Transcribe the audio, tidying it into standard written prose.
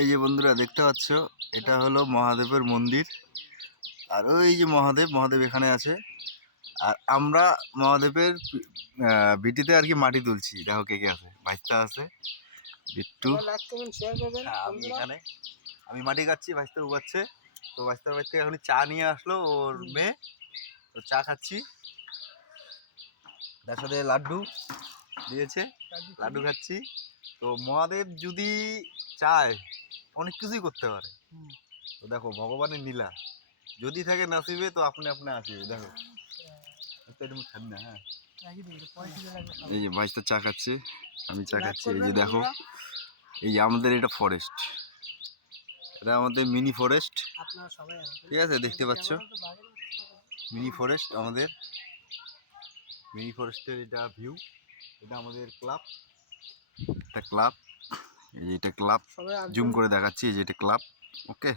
এই যে বন্ধুরা দেখতে পাচ্ছ, এটা হলো মহাদেবের মন্দির। আর ওই যে মহাদেব এখানে আছে। আর আমরা মহাদেবের ভিটিতে আর কি মাটি তুলছি। দেখো কে কে আছে, ভাইস্তা আছে, বিট্টু। আমি এখানে আমি মাটি কাটছি, ভাইস্তা উগাচ্ছে। তো ভাইস্তার বাড়ি থেকে এখন চা নিয়ে আসলো ওর মেয়ে, তো চা খাচ্ছি। তার সাথে লাড্ডু দিয়েছে, লাড্ডু খাচ্ছি। তো মহাদেব যদি চায় অনেক কিছুই করতে পারে। তো দেখো ভগবানের নীলা, যদি থাকে নসিবে তো আপনি আপনি আসিবে। দেখো ঠান্ডা। হ্যাঁ, এই যে ভাইস্তা চা খাচ্ছে, আমি চা খাচ্ছি। এই যে দেখো, এই যে আমাদের এটা ফরেস্ট, এটা আমাদের মিনি ফরেস্ট। ঠিক আছে, দেখতে পাচ্ছ মিনি ফরেস্ট, আমাদের মিনি ফরেস্টের এটা ভিউ। এটা আমাদের ক্লাব, এটা ক্লাব, এই যে এটা ক্লাব, জুম করে দেখাচ্ছি, এই যে এটা ক্লাব। ওকে।